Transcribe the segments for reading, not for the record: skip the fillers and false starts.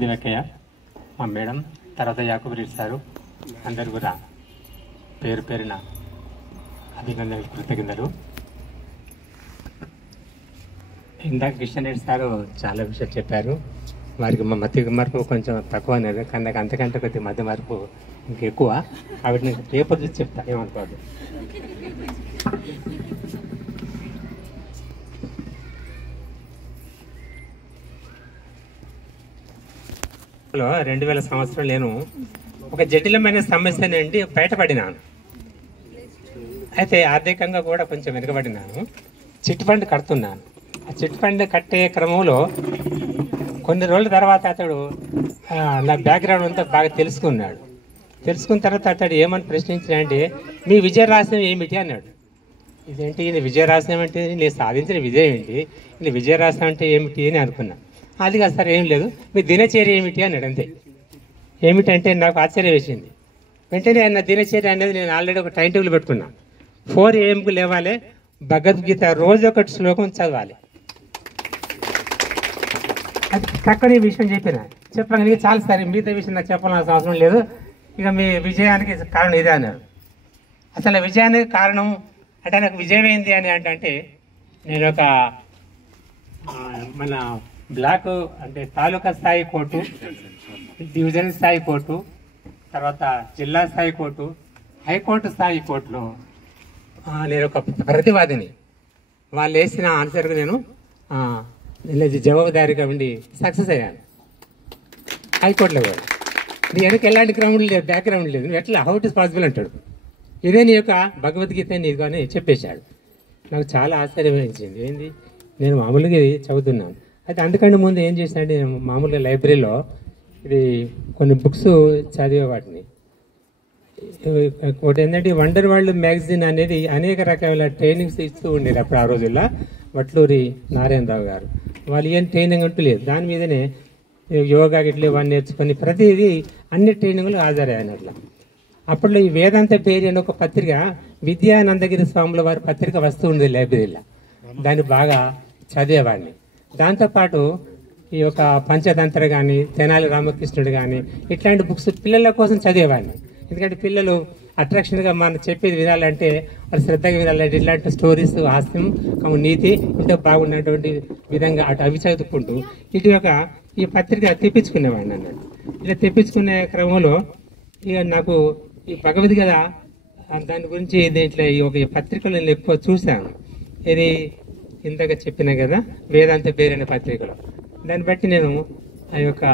దినకయ్య, మా మేడం, తర్వాత యాకూబ్ రెడ్డి సారు, అందరు కూడా పేరు పేరున అభినందనలు, కృతజ్ఞతలు. ఇందాక కిషన్ రెడ్డి సారు చాలా విషయాలు చెప్పారు. వారికి మా మధ్య మార్పు కొంచెం తక్కువ అనేది, కానీ నాకు అంతకంటే కొద్దిగా మధ్య మార్పు ఇంకెక్కువ. కాబట్టి నేను పేపర్ చూసి చెప్తా, ఏమనుకోదు. 2000 సంవత్సరం నేను ఒక జటిలమైన సమస్య నుండి బయటపడినాను. అయితే ఆర్థికంగా కూడా కొంచెం వెనుకబడినాను. చిట్ ఫండ్ కడుతున్నాను. ఆ చిట్ ఫండ్ కట్టే క్రమంలో కొన్ని రోజుల తర్వాత అతడు నా బ్యాక్గ్రౌండ్ అంతా బాగా తెలుసుకున్నాడు. తెలుసుకున్న తర్వాత అతడు ఏమని ప్రశ్నించాడంటే, మీ విజయ రహస్యం ఏమిటి అన్నాడు. ఇదేంటి, ఇది విజయ రహస్యం అంటే నేను సాధించిన విజయం ఏంటి, ఇది విజయ రహస్యం అంటే ఏమిటి అని అనుకున్నాను. అది కాదు సార్, ఏం లేదు, మీ దినచర్య ఏమిటి అన్నాడు. అంతే. ఏమిటంటే నాకు ఆశ్చర్యం వేసింది. వెంటనే నా దినచర్య అనేది నేను ఆల్రెడీ ఒక టైం టేబుల్ పెట్టుకున్నాను. 4 AM లేవాలి, భగవద్గీత రోజు ఒకటి శ్లోకం చదవాలి. అది చక్కని విషయం చెప్పగలిగి చాలు సార్, మిగతా విషయం నాకు చెప్పాల్సిన అవసరం లేదు, ఇక మీ విజయానికి కారణం ఇదే అన్నారు. అసలు విజయానికి కారణం అంటే నాకు విజయం ఏంది అని అంటే నేను ఒక మన బ్లాక్ అంటే తాలూకా స్థాయి కోర్టు, డివిజన్ స్థాయి కోర్టు, తర్వాత జిల్లా స్థాయి కోర్టు, హైకోర్టు స్థాయి కోర్టులో నేను ఒక ప్రతివాదిని. వాళ్ళు వేసిన ఆన్సర్కి నేను జవాబుదారీగా ఉండి సక్సెస్ అయ్యాను హైకోర్టులో కూడా. నీ వెనక ఎలాంటి గ్రౌండ్ లేదు, బ్యాక్గ్రౌండ్ లేదు, నువ్వు ఎట్లా, హౌ ఇట్ ఇస్ పాసిబుల్ అంటాడు. ఇదే నీ యొక్క భగవద్గీత నీకు అని చెప్పేశాడు. నాకు చాలా ఆశ్చర్యం వేసింది. ఏంది, నేను మామూలుగా ఇది చదువుతున్నాను. అయితే అందుకంటే ముందు ఏం చేశానంటే, నేను మామూలుగా లైబ్రరీలో ఇది కొన్ని బుక్స్ చదివే వాటిని. ఒకటి ఏంటంటే వండర్ వరల్డ్ మ్యాగజైన్ అనేది అనేక రకాల ట్రైనింగ్స్ ఇస్తూ ఉండేది అప్పుడు ఆ రోజుల్లో. వట్లూరి నారాయణరావు గారు వాళ్ళు ఏం ట్రైనింగ్ అంటూ లేదు, దాని మీదనే యోగా గిట్ల ఇవన్నీ నేర్చుకొని ప్రతిదీ అన్ని ట్రైనింగ్లు హాజరయ్యాను. అట్లా అప్పట్లో ఈ వేదాంత పేరు అని ఒక పత్రిక, విద్యానందగిరి స్వాముల వారి పత్రిక వస్తూ ఉండేది లైబ్రరీలో. దాన్ని బాగా చదివేవాడిని. దాంతోపాటు ఈ యొక్క పంచతంత్ర కానీ, తెనాలి రామకృష్ణుడు కానీ ఇట్లాంటి బుక్స్ పిల్లల కోసం చదివేవాడిని. ఎందుకంటే పిల్లలు అట్రాక్షన్గా మనం చెప్పేది వినాలంటే, వాళ్ళు శ్రద్ధగా వినాలంటే ఇట్లాంటి స్టోరీస్, హాస్యం, నీతి ఉంటే బాగున్నటువంటి విధంగా అవి చదువుకుంటూ ఇటు యొక్క ఈ పత్రిక తెప్పించుకునేవాడిని అన్నట్టు. ఇలా తెప్పించుకునే క్రమంలో ఇక నాకు ఈ భగవద్గీత దాని గురించి దీంట్లో ఈ ఒక పత్రికలు నేను ఎక్కువ చూశాను. ఇది ఇందాక చెప్పినా కదా, వేదాంత పేరు అనే పత్రికలో. దాన్ని బట్టి నేను ఆ యొక్క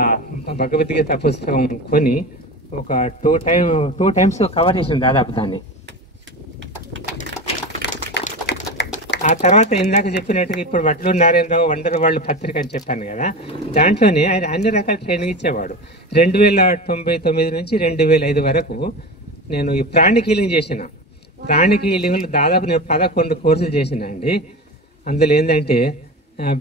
భగవద్గీత పుస్తకం కొని ఒక 2 times కవర్ చేసిన దాదాపు దాన్ని. ఆ తర్వాత ఇందాక చెప్పినట్టుగా ఇప్పుడు వట్లూరి నారాయణరావు వండర్ వరల్డ్ పత్రిక అని చెప్పాను కదా, దాంట్లోనే ఆయన అన్ని రకాల ట్రైనింగ్ ఇచ్చేవాడు. 2099 నుంచి 2005 వరకు నేను ఈ ప్రాణిక్ హీలింగ్ చేసిన. ప్రాణిక్ హీలింగ్లో దాదాపు నేను 11 కోర్సులు చేసిన అండి. అందులో ఏంటంటే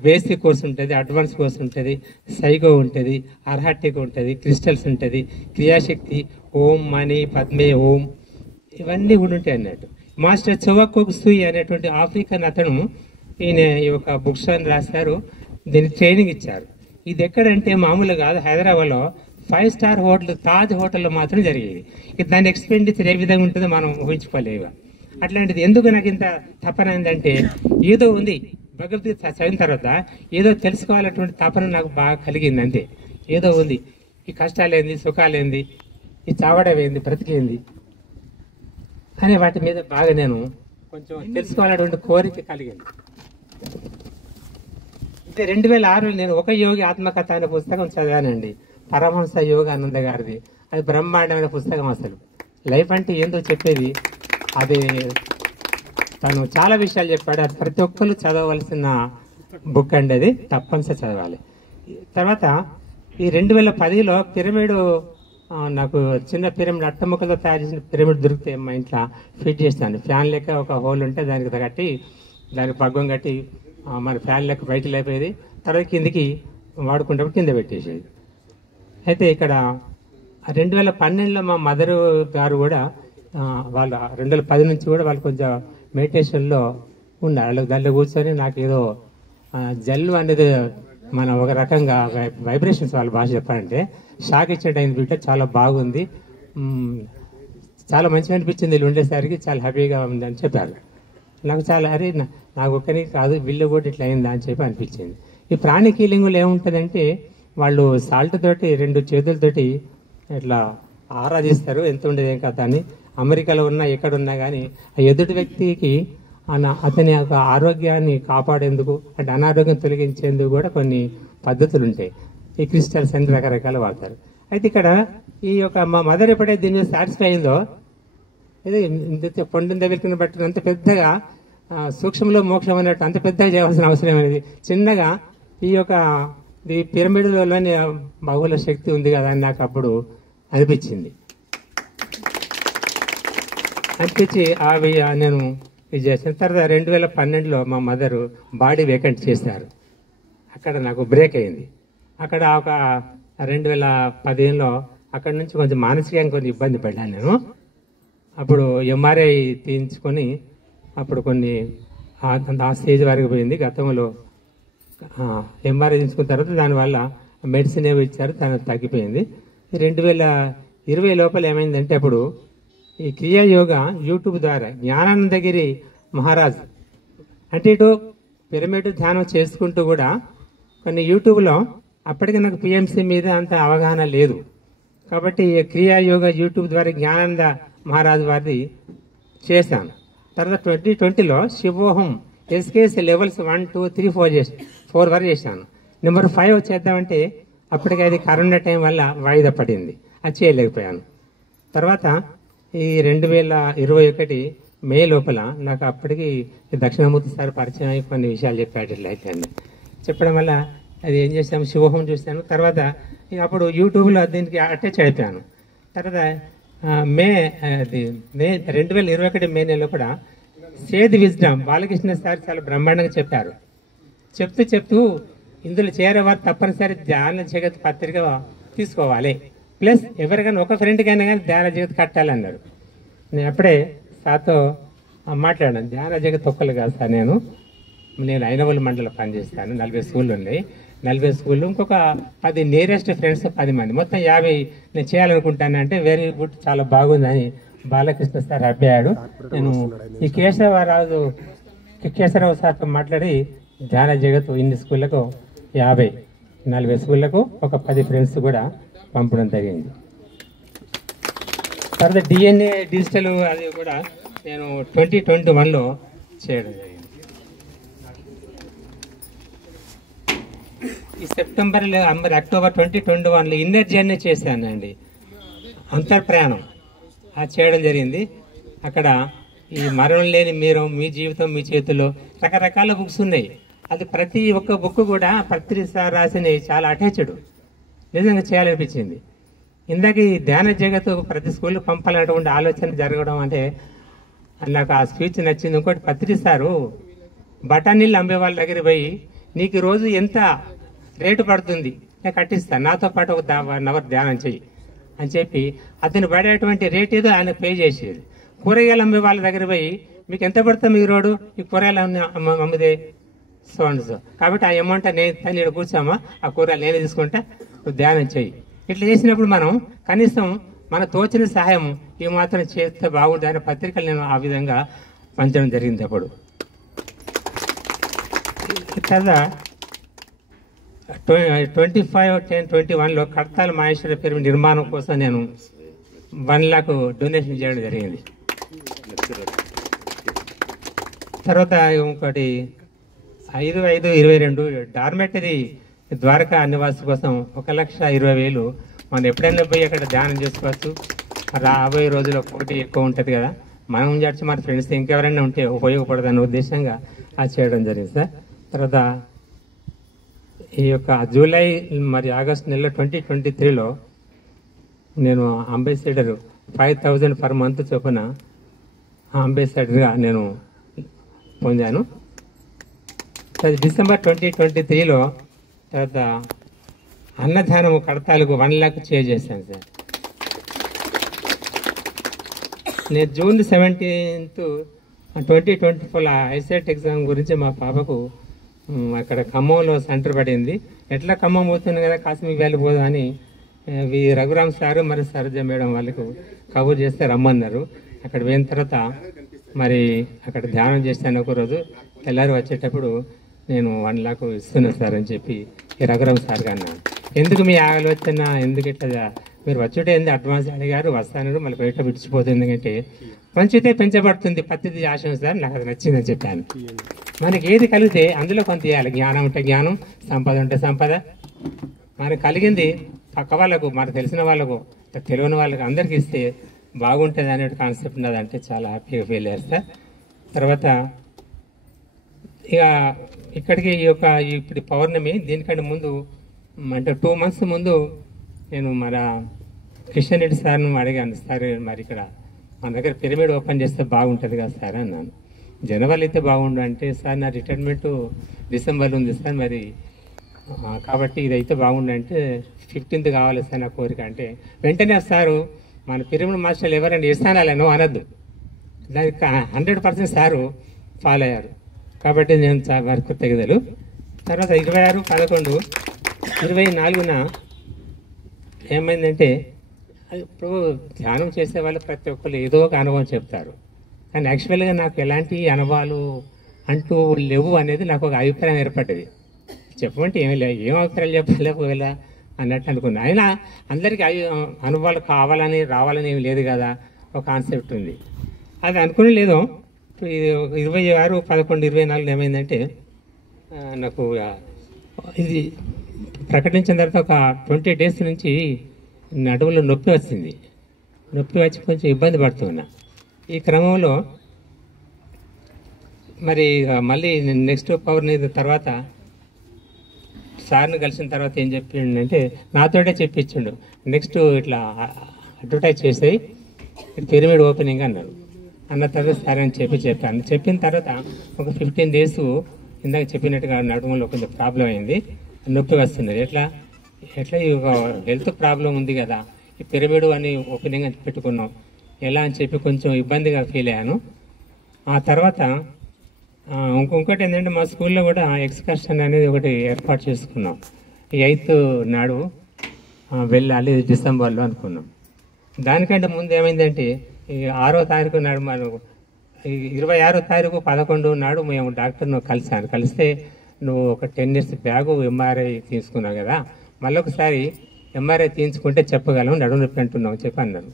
బేసిక్ కోర్స్ ఉంటుంది, అడ్వాన్స్ కోర్స్ ఉంటుంది, సైకో ఉంటుంది, అర్హాటిక్ ఉంటుంది, క్రిస్టల్స్ ఉంటుంది, క్రియాశక్తి, ఓం, మణి, పద్మే, ఓం, ఇవన్నీ కూడా ఉంటాయి అన్నట్టు. మాస్టర్ చౌవకోక్ సూయి అనేటువంటి ఆఫ్రికన్ అతను ఈయన ఈ యొక్క బుక్స్ అని రాశారు, దీనికి ట్రైనింగ్ ఇచ్చారు. ఇది ఎక్కడంటే మామూలుగా కాదు, హైదరాబాద్లో 5 స్టార్ హోటల్ తాజ్ హోటల్లో మాత్రం జరిగేది. దాని ఎక్స్పెండిచర్ ఏ విధంగా ఉంటుందో మనం ఊహించుకోలేవు. అట్లాంటిది ఎందుకు నాకు ఇంత తపన ఏంటంటే, ఏదో ఉంది భగవద్గీత చదివిన తర్వాత ఏదో తెలుసుకోవాలన్నటువంటి తపన నాకు బాగా కలిగింది. అంతే, ఏదో ఉంది, ఈ కష్టాలేంది, సుఖాలేంది, ఈ చావడం ఏంది, బ్రతికేంది అనే వాటి మీద బాగా నేను కొంచెం తెలుసుకోవాలన్నటువంటి కోరిక కలిగింది. అయితే 2006లో నేను ఒక యోగి ఆత్మకథ అనే పుస్తకం చదివానండి, పరమహంస యోగానంద గారిది. అది బ్రహ్మాండమైన పుస్తకం. అసలు లైఫ్ అంటే ఏందో చెప్పేది. అది తను చాలా విషయాలు చెప్పాడు. అది ప్రతి ఒక్కరు చదవవలసిన బుక్ అండి, అది తప్పనిసరి చదవాలి. తర్వాత ఈ 2010లో పిరమిడ్, నాకు చిన్న పిరమిడ్ అట్టముక్కలతో తయారు చేసిన పిరమిడ్ దొరికితే మా ఇంట్లో ఫిట్ చేస్తాను. ఫ్యాన్ లెక్క ఒక హోల్ ఉంటే దానికి కట్టి, దానికి పగ్గం కట్టి మన ఫ్యాన్ లెక్క బయటకు లేకపోయేది. తర్వాత కిందికి వాడుకుంటే కింద పెట్టేసేది. అయితే ఇక్కడ 2012లో మా మదర్ గారు కూడా వాళ్ళు 2010 నుంచి కూడా వాళ్ళు కొంచెం మెడిటేషన్లో ఉన్నారు. దాంట్లో కూర్చొని నాకు ఏదో జల్లు అనేది మన ఒక రకంగా వైబ్రేషన్స్ వాళ్ళ భాష చెప్పాలంటే షాక్ ఇచ్చినట్టు అయింది బిడ్డ, చాలా బాగుంది, చాలా మంచిగా అనిపించింది, వీళ్ళు ఉండేసరికి చాలా హ్యాపీగా ఉంది అని చెప్పారు. నాకు చాలా అరే నాకు ఒక్కరికి కాదు వీళ్ళు కూడా ఇట్లా అయిందా అని చెప్పి అనిపించింది. ఈ ప్రాణిక్ హీలింగ్లో ఏముంటుందంటే వాళ్ళు సాల్ట్ తోటి 2 చేతులతోటి ఇట్లా ఆరాధిస్తారు, ఎంత ఉండేది ఏం కదా అని. అమెరికాలో ఉన్నా ఎక్కడున్నా కానీ ఆ ఎదుటి వ్యక్తికి అతని యొక్క ఆరోగ్యాన్ని కాపాడేందుకు అంటే అనారోగ్యం తొలగించేందుకు కూడా కొన్ని పద్ధతులు ఉంటాయి. ఈ క్రిస్టల్స్ అన్ని రకరకాలు వాడతారు. అయితే ఇక్కడ ఈ యొక్క మా మదర్ ఎప్పుడైతే దీని మీద సాటిస్ఫై అయిందో, ఇది పండుని దగ్గరికి పట్టుకుని అంత పెద్దగా సూక్ష్మంలో మోక్షం అన్నట్టు అంత పెద్దగా చేయవలసిన అవసరం అనేది చిన్నగా ఈ యొక్క ఈ పిరమిడ్లలోని బహుళ శక్తి ఉంది కదా అని నాకు అప్పుడు అనిపించింది. అవి నేను ఇది చేసిన తర్వాత 2012లో మా మదరు బాడీ వేకెంట్ చేశారు. అక్కడ నాకు బ్రేక్ అయింది. అక్కడ ఒక 2015లో అక్కడ నుంచి కొంచెం మానసికంగా కొంచెం ఇబ్బంది పడ్డాను నేను. అప్పుడు ఎంఆర్ఐ తీయించుకొని అప్పుడు కొన్ని ఆ స్టేజ్ వరకు పోయింది. గతంలో ఎంఆర్ఐ తీయించుకున్న తర్వాత దానివల్ల మెడిసిన్ ఏమో ఇచ్చారు, దాని తగ్గిపోయింది. 2020 లోపల ఏమైందంటే అప్పుడు ఈ క్రియాయోగా యూట్యూబ్ ద్వారా జ్ఞానానందగిరి మహారాజ్ అంటే ఇటు పిరమిడ్ ధ్యానం చేసుకుంటూ కూడా కొన్ని యూట్యూబ్లో అప్పటికి నాకు పిఎంసి మీద అంత అవగాహన లేదు కాబట్టి క్రియాయోగా యూట్యూబ్ ద్వారా జ్ఞానానంద మహారాజ్ వారిది చేశాను. తర్వాత 2020లో శివోహం ఎస్కేఎస్ లెవెల్స్ 1, 2, 3, 4 వరకు చేశాను. నెంబర్ 5 చేద్దామంటే అప్పటికి అది కరోనా టైం వల్ల వాయిదా పడింది, అది చేయలేకపోయాను. తర్వాత ఈ 2021 మే లోపల నాకు అప్పటికి దక్షిణామూర్తి సార్ పరిచయం అయి కొన్ని విషయాలు చెప్పాడు. ఇట్లా అయితే చెప్పడం వల్ల అది ఏం చేసాము, శివోహం చూశాను. తర్వాత అప్పుడు యూట్యూబ్లో దీనికి అటాచ్ అయిపోయాను. తర్వాత మే 2021 మే నెలలో కూడా సేద్ విజ్డమ్ బాలకృష్ణ సార్ చాలా బ్రహ్మాండంగా చెప్పారు. చెప్తూ ఇందులో చేరేవారు తప్పనిసరి ధ్యాన జగత్ పత్రిక తీసుకోవాలి, ప్లస్ ఎవరికైనా ఒక ఫ్రెండ్కైనా కానీ ధ్యాన జగత్ కట్టాలన్నారు. నేను అప్పుడే సార్తో మాట్లాడాను, ధ్యాన జగత్ ఒక్కరు కాదు సార్, నేను ఐనవోలు మండలం పనిచేస్తాను, 40 స్కూళ్ళు ఉన్నాయి, 40 స్కూళ్ళు ఇంకొక 10 నియరెస్ట్ ఫ్రెండ్స్ 10 మంది, మొత్తం 50 నేను చేయాలనుకుంటాను అంటే వెరీ గుడ్, చాలా బాగుందని బాలకృష్ణ సార్ అబ్బాయాడు. నేను ఈ కేశవరావు సార్తో మాట్లాడి ధ్యాన జగత్ ఇన్ని స్కూళ్ళకు 40 స్కూళ్ళకు ఒక 10 ఫ్రెండ్స్ కూడా పంపడం జరిగింది. తర్వాత DNA డిజిటల్ అది కూడా నేను 2021లో చేయడం జరిగింది. ఈ అక్టోబర్ 2021లో ఇన్నర్ జర్నీ చేశానండి, అంతర్ప్రయాణం అది చేయడం జరిగింది. అక్కడ ఈ మరణం లేని మీరు మీ జీవితం మీ చేతుల్లో రకరకాల బుక్స్ ఉన్నాయి. అది ప్రతి ఒక్క బుక్ కూడా ప్రతిసారి రాసినవి చాలా అటాచ్డ్, నిజంగా చేయాలనిపించింది. ఇందాక ఈ ధ్యాన జగత్తు ప్రతి స్కూల్కి పంపాలన్నటువంటి ఆలోచన జరగడం అంటే నాకు ఆ స్పీచ్ నచ్చింది. ఇంకోటి పత్రిసారు బఠానీళ్ళు అమ్మే వాళ్ళ దగ్గర పోయి నీకు రోజు ఎంత రేటు పడుతుంది నేను కట్టిస్తాను, నాతో పాటు ఒక 1 అవర్ ధ్యానం చెయ్యి అని చెప్పి అతను పడేటువంటి రేట్ ఏదో ఆయన పే చేసేది. కూరగాయలు అమ్మే వాళ్ళ దగ్గర పోయి మీకు ఎంత పడుతుంది ఈ రోడ్డు ఈ కూరగాయలు అమ్మిదే సో కాబట్టి ఆ అమౌంట్ నేను కూర్చోమా, ఆ కూరగాయలు నేనే తీసుకుంటా, నువ్వు ధ్యానం చెయ్యి. ఇట్లా చేసినప్పుడు మనం కనీసం మన తోచిన సహాయం ఈ మాత్రం చేస్తే బాగుంటుంది అనే పత్రికలు నేను ఆ విధంగా పంచడం జరిగింది. అప్పుడు కదా 25/10/21లో కడతాల మహేశ్వర పిరమిడ్ నిర్మాణం కోసం నేను 1 లక్ష డొనేషన్ చేయడం జరిగింది. తర్వాత ఇంకోటి 5/5/22 డార్మెటరీ ద్వారకా నివాసి కోసం 1,20,000 మనం ఎప్పుడైనా పోయి అక్కడ ధ్యానం చేసుకోవచ్చు. రాబోయే రోజుల్లో పోటీ ఎక్కువ ఉంటుంది కదా, మనం చచ్చి మన ఫ్రెండ్స్ ఇంకెవరైనా ఉంటే ఉపయోగపడదు అనే ఉద్దేశంగా అది చేయడం జరిగింది సార్. తర్వాత ఈ యొక్క జూలై మరి ఆగస్టు నెలలో 2023లో నేను అంబాసిడర్ 5,000 పర్ మంత్ చొప్పున అంబాసిడర్గా నేను పొందాను. డిసెంబర్ 2023లో తర్వాత అన్నదానము కడతాలకు 1 లక్ష చేశాను సార్. నేను జూన్ 17, 2024 ఐసెట్ ఎగ్జామ్ గురించి మా పాపకు అక్కడ ఖమ్మంలో సెంటర్ పడింది. ఎట్లా ఖమ్మం పోతుంది కదా కాశ్మీర్ వ్యాలీ పోదాం అని రఘురామ్ సారు మరి సరోజ మేడం వాళ్ళకు కబుర్ చేస్తే రమ్మన్నారు. అక్కడ పోయిన తర్వాత మరి అక్కడ ధ్యానం చేస్తాను. ఒకరోజు తెల్లారి వచ్చేటప్పుడు నేను 1 లాక్ ఇస్తున్నా సార్ అని చెప్పి ఈ రఘురామ్ సార్ అన్నా. ఎందుకు మీ ఆలోచన, ఎందుకు ఇట్లా మీరు వచ్చుంటే ఏంది అడ్వాన్స్ అడిగారు, వస్తాను మళ్ళీ బయట విడిచిపోతుంది, ఎందుకంటే మంచితే పెంచబడుతుంది పద్ధతి ఆశయం సార్, నాకు అది నచ్చిందని చెప్పాను. మనకి ఏది కలిగితే అందులో కొంత ఇవ్వాలి. జ్ఞానం ఉంటే జ్ఞానం, సంపద ఉంటే సంపద. మనకు కలిగింది పక్క వాళ్ళకు, మనకు తెలిసిన వాళ్ళకు, తెలియని వాళ్ళకు అందరికి ఇస్తే బాగుంటుంది అనే కాన్సెప్ట్ ఉన్నదంటే చాలా హ్యాపీగా ఫీల్ చేస్తారు. తర్వాత ఇక ఇక్కడికి ఈ యొక్క ఇప్పుడు పౌర్ణమి దీనికంటే ముందు అంటే 2 months ముందు నేను మన కిషన్ రెడ్డి సార్ను అడిగాను, సార్ మరి ఇక్కడ మన దగ్గర పిరమిడ్ ఓపెన్ చేస్తే బాగుంటుంది కదా సార్ అన్నాను. జనవరి అయితే బాగుండు అంటే, సార్ నా రిటైర్మెంట్ డిసెంబర్లో ఉంది సార్, మరి కాబట్టి ఇదైతే బాగుండు అంటే 15th కావాలి సార్ నా కోరిక అంటే, వెంటనే సారు మన పిరమిడ్ మాస్టర్లు ఎవరైనా ఇస్తానాలేనో అనద్దు, దానికి 100% సారు ఫాలో అయ్యారు. కాబట్టి నేను వారి కృతజ్ఞతలు. తర్వాత 26/11/24న ఏమైందంటే, ఇప్పుడు ధ్యానం చేసే వాళ్ళు ప్రతి ఒక్కరు ఏదో ఒక అనుభవం చెప్తారు, కానీ యాక్చువల్గా నాకు ఎలాంటి అనుభవాలు అంటూ లేవు అనేది నాకు ఒక అభిప్రాయం ఏర్పడ్డది. చెప్పమంటే ఏమీ లేదు, ఏం అభిప్రాయాలు చెప్పాలి ఒకవేళ అన్నట్టు అనుకున్నా. అయినా అందరికీ అనుభవాలు కావాలని రావాలని ఏమి లేదు కదా, ఒక కాన్సెప్ట్ ఉంది. అది అనుకుని లేదు. 26/11/24 ఏమైందంటే, నాకు ఇది ప్రకటించిన తర్వాత ఒక 20 days నుంచి నడుములో నొప్పి వచ్చింది. నొప్పి వచ్చి కొంచెం ఇబ్బంది పడుతున్నా. ఈ క్రమంలో మరి మళ్ళీ నెక్స్ట్ పౌర్ణమి తర్వాత సార్ని కలిసిన తర్వాత ఏం చెప్పిండంటే, నాతోటే చెప్పించిండు, నెక్స్ట్ ఇట్లా అడ్వర్టైజ్ చేసేయి పిరమిడ్ ఓపెనింగ్ అన్నారు. అన్న తర్వాత సరే అని చెప్పాను. చెప్పిన తర్వాత ఒక 15 days ఇందాక చెప్పినట్టుగా నడుములో కొంచెం ప్రాబ్లం అయింది, నొప్పి వస్తున్నది. ఎట్లా ఈ హెల్త్ ప్రాబ్లం ఉంది కదా, ఈ పిరమిడ్ అని ఓపెనింగ్ అని పెట్టుకున్నాం, ఎలా అని చెప్పి కొంచెం ఇబ్బందిగా ఫీల్ అయ్యాను. ఆ తర్వాత ఇంకొకటి ఏంటంటే, మా స్కూల్లో కూడా ఎక్స్కర్షన్ అనేది ఒకటి ఏర్పాటు చేసుకున్నాం. ఈ 8th నాడు వెళ్ళాలి డిసెంబర్లో అనుకున్నాం. దానికంటే ముందు ఏమైందంటే, ఈ 6వ తారీఖు నాడు మనం 26వ తారీఖు 11 నాడు మేము డాక్టర్ను కలిసాను. కలిస్తే నువ్వు ఒక 10 years బ్యాగు ఎంఆర్ఐ తీసుకున్నావు కదా, మళ్ళీ ఒకసారి ఎంఆర్ఐ తీయించుకుంటే చెప్పగలం, నడుము నొప్పి అంటున్నావు చెప్పి అన్నారు.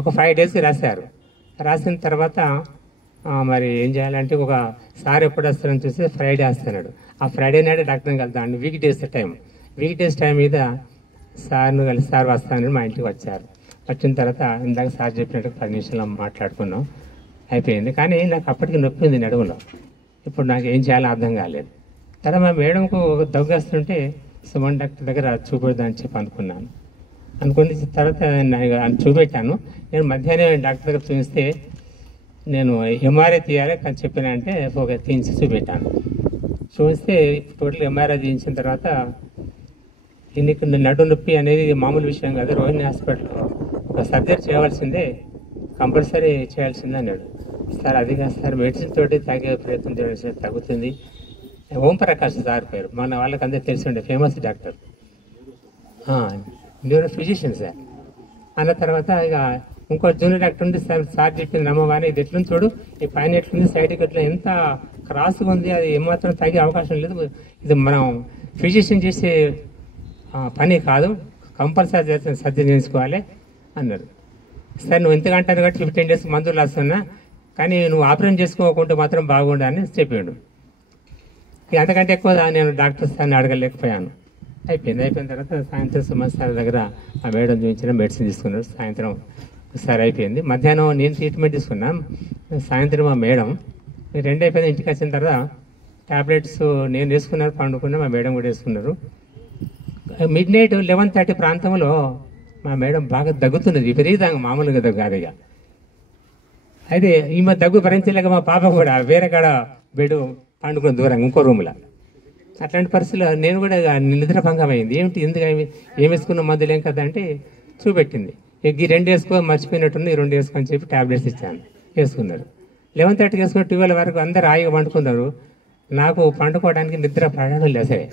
ఒక 5 days రాశారు. రాసిన తర్వాత మరి ఏం చేయాలంటే, ఒక సార్ ఎప్పుడు వస్తారని చూస్తే ఫ్రైడే వస్తున్నాడు. ఆ ఫ్రైడే నాడే డాక్టర్ని కలుద్దాం. వీక్ డేస్ టైం మీద సార్ను కలిసి సార్ వస్తానని మా ఇంటికి వచ్చారు. వచ్చిన తర్వాత ఇందాక సార్ చెప్పినట్టు 10 నిమిషాలు మాట్లాడుకున్నాం, అయిపోయింది. కానీ నాకు అప్పటికి నొప్పి ఉంది నడుములో. ఇప్పుడు నాకు ఏం చేయాలో అర్థం కాలేదు. తర్వాత మా మేడంకు దగ్గు వస్తుంటే సుమన్ డాక్టర్ దగ్గర చూపెడదామని చెప్పి అనుకున్నాను. అనుకున్న తర్వాత చూపెట్టాను. నేను మధ్యాహ్నం డాక్టర్ దగ్గర చూపిస్తే, నేను ఎంఆర్ఐ తీయాలి కానీ చెప్పిన అంటే ఒక తీయించి చూపెట్టాను. చూస్తే టోటల్ ఎంఆర్ఐ తీయించిన తర్వాత, నీకు నడు నొప్పి అనేది మామూలు విషయం కాదు, రోహిణి హాస్పిటల్లో ఒక సర్జరీ చేయవలసిందే, కంపల్సరీ చేయాల్సిందే అన్నాడు. సార్ అది కాదు సార్, మెడిసిన్ తోటి తగ్గే ప్రయత్నం చేయాల్సి తగ్గుతుంది. ఓంప్రకాష్ సార్ పేరు, మన వాళ్ళకి అందరూ తెలిసి ఉండే famous doctor, neuro physician sir. అన్న తర్వాత ఇక ఇంకో జూనియర్ డాక్టర్ ఉంది, సార్ చెప్పింది నమ్మవాని, ఇది ఎట్లుంది చూడు, ఈ పైన ఎట్లుంది, సైడ్కి ఎట్లా ఎంత క్రాస్గా ఉంది, అది ఏమాత్రం తగ్గే అవకాశం లేదు, ఇది మనం ఫిజిషియన్ చేసే పని కాదు, కంపల్సరీ సర్జరీ చేసుకోవాలి అన్నారు. సార్ నువ్వు ఎంతకంటారు కాబట్టి 15 days మందులు రాస్తున్నా, కానీ నువ్వు ఆపరేషన్ చేసుకోకుండా మాత్రం బాగుండని చెప్పాడు. అంతకంటే ఎక్కువ నేను డాక్టర్ సార్ని అడగలేకపోయాను. అయిపోయిన తర్వాత సాయంత్రం సుమన్ సార్ దగ్గర ఆ మేడం చూపించిన మెడిసిన్ తీసుకున్నాడు. సాయంత్రం సార్ అయిపోయింది. మధ్యాహ్నం నేను ట్రీట్మెంట్ తీసుకున్నాను, సాయంత్రం మా మేడం. 2 అయిపోయింది. ఇంటికి వచ్చిన తర్వాత టాబ్లెట్స్ నేను వేసుకున్నాను, పండుకున్నా, మా మేడం కూడా వేసుకున్నారు. midnight 11:30 ప్రాంతంలో మా మేడం బాగా దగ్గుతున్నది, విపరీతంగా, మామూలుగా దగ్గు కాదు ఇక. అయితే ఈమె దగ్గు భరించలేక మా పాప కూడా వేరే కాడ బెడ్ పండుకున్న దూరంగా ఇంకో రూమ్లో. అట్లాంటి పరిస్థితుల్లో నేను కూడా నిద్రభంగం అయింది. ఏమిటి ఎందుకు ఏం వేసుకున్న మందులు ఏం కదా అంటే చూపెట్టింది. ఈ 2 వేసుకో మర్చిపోయినట్టుంది, 2 వేసుకో అని చెప్పి టాబ్లెట్స్ ఇచ్చాను, వేసుకున్నారు. 11:30 వేసుకుని 12 వరకు అందరు హాయిగా పండుకున్నారు. నాకు పండుకోవడానికి నిద్ర పడడం లేదు సరే.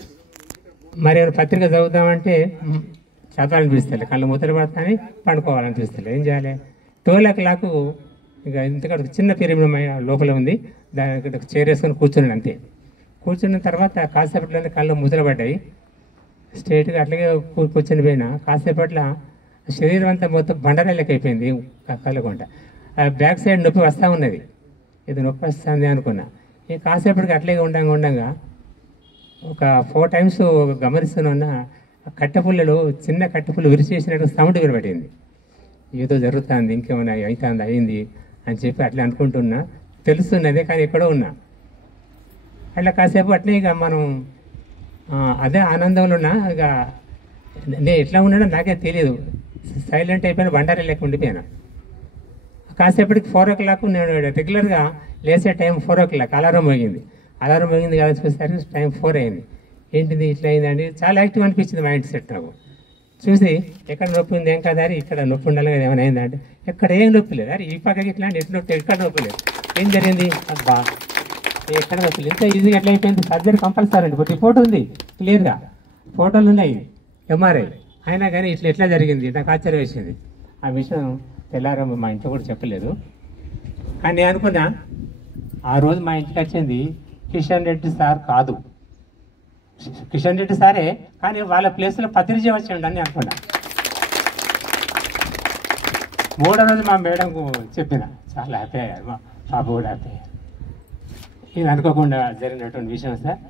మరి ఏమైనా పత్రిక చదువుదామంటే చదవాలనిపిస్తలే, కళ్ళు ముద్ర పడతాని పండుకోవాలనిపిస్తలే. ఏం చేయాలి? 12 o'clock ఇక ఇంతకంటే చిన్న పిరమిడ్ లోపల ఉంది, దాని చైర్ వేసుకొని కూర్చున్నాను అంతే. కూర్చున్న తర్వాత కాసేపట్లోనే కళ్ళు ముద్రపడ్డాయి. స్ట్రైట్గా అట్లాగే కూర్చొని పోయినా కాసేపట్లో శరీరం అంతా మొత్తం బండరాయిలకి అయిపోయింది. కళ్ళకుంట బ్యాక్ సైడ్ నొప్పి వస్తూ ఉన్నది. ఇది నొప్పి వస్తుంది అనుకున్నా. ఈ కాసేపటికి అట్లాగే ఉండగా ఒక 4 times గమనిస్తున్నా కట్టెపుల్లలు, చిన్న కట్టెపుల్లు విరిచేసినట్టు సౌండ్ వినబడింది. ఏదో జరుగుతుంది, ఇంకేమైనా అవుతుంది, అయింది అని చెప్పి అట్లా అనుకుంటున్నా. తెలుస్తున్నదే కానీ ఎక్కడో ఉన్నా. అట్లా కాసేపు అట్లే ఇక మనం అదే ఆనందంలో ఉన్నా. ఇక నేను ఎట్లా ఉన్నానో నాకే తెలియదు. సైలెంట్ అయిపోయిన బండారీ లెక్క ఉండిపోయాను. కాసేపటికి 4 o'clock నేను రెగ్యులర్గా లేసే టైం 4 o'clock అలారం మోగింది. అలారం మోగింది కదా చూసేసరికి టైం 4 అయింది. ఏంటిది ఇట్లా అయిందండి? చాలా యాక్టివ్ అనిపించింది మైండ్ సెట్ నాకు. చూసి ఎక్కడ నొప్పి ఉంది, ఏం కదా అని ఇక్కడ నొప్పి ఉండాలి కదా, ఏమైనా అయిందంటే ఎక్కడ ఏం నొప్పి లేదు. అరే ఈ పక్కకి ఇట్లా ఎక్కడ నొప్పి లేదు. ఏం జరిగింది? అబ్బా ఎక్కడ నొప్పి లేదు. ఇంత ఈజీగా ఎట్లా అయిపోయింది? సర్జరీ కంపల్సరీ అండి. రిపోర్ట్ ఉంది క్లియర్గా, ఫోటోలు ఉన్నాయి, MRI. అయినా కానీ ఎట్లా జరిగింది నాకు ఆశ్చర్యం వేసింది. ఆ విషయం తెల్లారం మా ఇంట్లో కూడా చెప్పలేదు. కానీ నేను అనుకున్నా ఆ రోజు మా ఇంటికి వచ్చింది కిషన్ రెడ్డి సార్ కాదు, కిషన్ రెడ్డి సారే, కానీ వాళ్ళ ప్లేస్లో పత్రిజీ వచ్చాడు అని అనుకున్నా. 3వ రోజు మా మేడంకు చెప్పిన, చాలా హ్యాపీ అయ్యారు, మా పాప కూడా హ్యాపీ అయ్యారు. ఇది అనుకోకుండా జరిగినటువంటి విషయం సార్.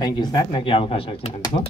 థ్యాంక్ యూ సార్, నాకు ఈ అవకాశం వచ్చినందుకు.